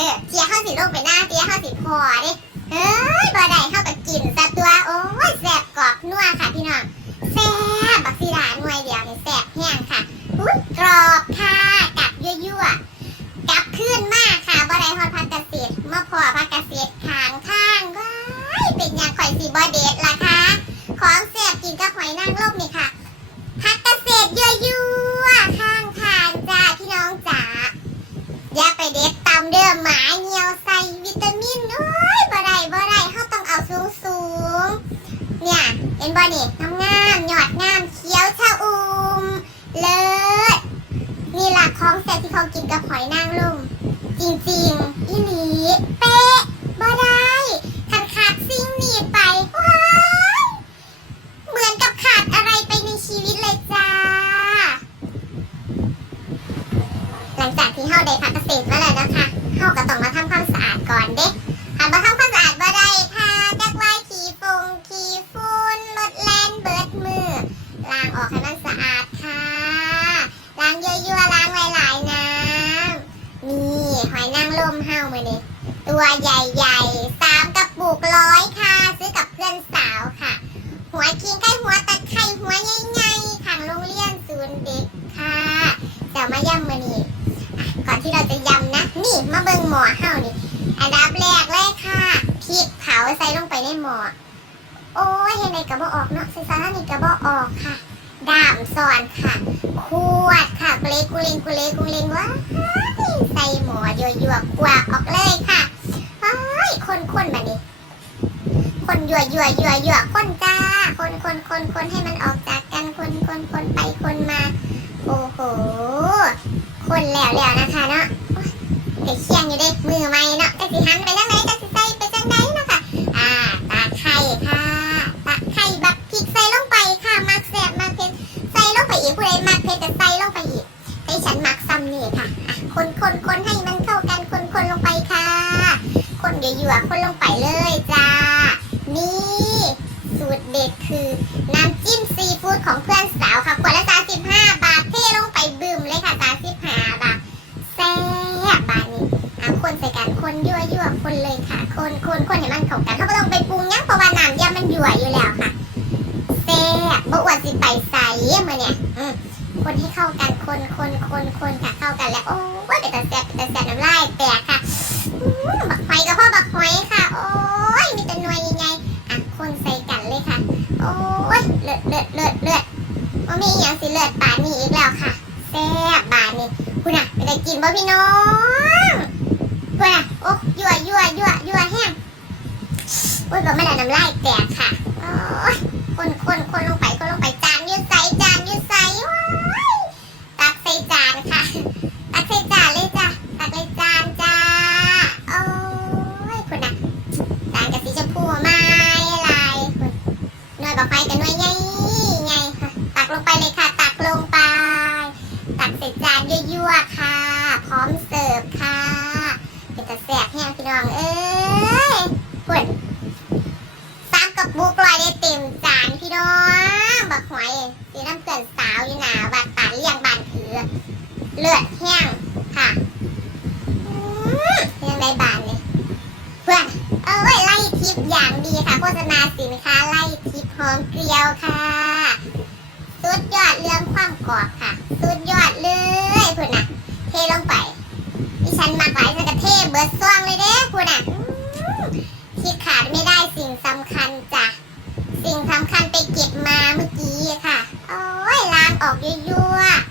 ออเจียเข้าสิลงไปหน้าเจียเข้าสิพอเด้เฮ้ยบ่ได้เข้ากับกินแซะตัว โอ้ยแสบกรอบนัวค่ะพี่น้องแซ่บบักซีดาหน่วยเดียวนี่แซ่บแห้งค่ะอุ้ยกรอบค่ะกัดยั่วๆกับขึ้นมากค่ะบ่ได้ฮอดพักเกษตรมาพอพักเกษตรข้างทางว้ายเป็นหยังข่อยสิบ่เด็ดล่ะคะของแซ่บกินกับหอยนางรมนี่ค่ะพักเกษตรยั่วๆข้างทางจ้าพี่น้องจ๋าอย่าไปเด็ด หมาเหี่ยวใส่วิตามินโอ้ยบ่ได้บ่ได้เขาต้องเอาสูงสูงเนี่ยเห็นบ่นี่งามงามๆยอดงามเขียวชะอุ่มเลิศนี่ล่ะของแซ่บที่เขากินกับหอยนางรมจริงๆอีหลีเป๊ะบ่ได้คันขาดสิ่งนี้ไปว้ายเหมือนกับขาดอะไรไปในชีวิตเลยจ้า หลังจากที่เฮาได้พักเกษตรมาแล้วนะคะ เฮาก็ต้องมาทำความสะอาดก่อนเด้ถ้ามาทำความสะอาดบ่ได้ค่ะจักว่าขี้ฟงขี้ฝุ่นลดแลนเบิดมือล้างออกให้มันสะอาดค่ะล้างเยอะๆล้างหลายๆน้ำนี่หอยนางรมเฮามื้อนี้ตัวใหญ่ๆสามกระปุกร้อยค่ะ ซื้อกับเพื่อนสาวค่ะ หัวคิงไข่หัวตะไคร่หัวใหญ่ๆขังโรงเรียนศูนย์เด็กค่ะเดี๋ยวมาย่ำมือนี่อะก่อนที่เราจะยำ นี่มาเบิ่งหมอเฮานี่อันดับแรกเลยค่ะพริกเผาใส่ลงไปในหมอโอ้ยเห็นไหนกระบอกออกเนาะใส่ซาลานี่กระบอกออกค่ะดามซอนค่ะขวดค่ะกุเลกุเลงกุเลกุเลงว้าใส่หมอยั่วยั่วกวาออกเลยค่ะว้ายคนๆแบบนี้คนยั่วยั่วยั่วยั่วคนจ้า คนคนคนคนให้มันออกจากกันคนคนคนไปคนมา โอ้โห คนแล้วแล้วนะคะเนาะ เด็กเชียงอยู่ด้มือไม่เนาะจะสิหันไปทางไหนจะสิใส่ไปทางไหนเนาะค่ะ อ่าตาไข่ค่ะตาไข่บักพริกใส่ลงไปค่ะมักแซ่บมักเผ็ดใส่ลงไปอีกผู้ใดมักเผ็ดจะใส่ลงไปอีกให้ฉันมักซ้ำนี่ค่ะอะคนคนคนให้มันเข้ากันคนคนลงไปค่ะ คนยั่วๆคนลงไปเลยจ้านี่สูตรเด็ดคือน้ำจิ้มซีฟู้ดของเพื่อนสาวค่ะขวดละ35บาทเทลงไปบึมเลยค่ะ35บาทแซ่บบาทนี้เอาคนใส่กันคนยั่วยั่วๆคนเลย คนคนคนให้มันเข้ากันเขาก็ต้องไปปรุงยังเพราะว่าน้ำยำมันยั่วอยู่แล้วค่ะแซ่บบ่อวดสิไปใส่มาเนี่ยคนให้เข้ากันคนคนคนคนค่ะเข้ากันแล้วโอ้ยเป็นตาแซ่บเป็นตาแซ่บน้ำลายแตกค่ะบักหอยกับพ่อบักหอยค่ะ โอ้ยมีแต่หน่วยใหญ่ๆอะคนใส่กันเลยค่ะ โอ้ยเลือดเลือดเลือดเลือดว่ามีอย่างสิเลือดป่านนี้อีกแล้วค่ะแซ่บบานนี้คุณอะไปได้กินบ่พี่น้อง คุณอะโอ้ยั่วยั่วยั่วยั่วแห้งโอ้ยก็ไม่ได้น้ำลายแตกค่ะโอ้ยคนคนคนลงไปคนลงไปจานยืดใส่จานยืดใส่ว้ายตักใส่จานค่ะ ตักใส่จานเลยจ้ะตักเลยจานจ้าโอ้ยคุณอะจานกับสีชมพูไม้ลายหน่วยบอกไปกันหน่วยใหญ่ใหญ่ค่ะ ตักลงไปเลยค่ะ ตักลงไป ตักใส่จานยั่วๆค่ะ พร้อมเสิร์ฟค่ะ เป็นตะแสบแห้งพี่ น้องเอ้ยพุ่นสามกับบุกลอยได้เต็มจานพี่น้องบักหอยสีน้ำเกลือนสาวอยู่หนาบัดตาเลี้ยงบานถือเลือดแห้งค่ะยังได้บานเลยเพื่อนเอ้ยไล่ทิปอย่างดีค่ะโฆษณาสินค้าไล่ทิปหอมเกลียวค่ะ สุดยอดเรื่องความกรอบค่ะ สุดยอดเลยคุณน่ะเทลงไปดิฉันมักหลายสักกะ เบิร์ดซ่วงเลยเด้คุณอะที่ขาดไม่ได้สิ่งสำคัญจ้ะ สิ่งสำคัญไปเก็บมาเมื่อกี้ค่ะ โอ้ยล้างออกยั่วๆ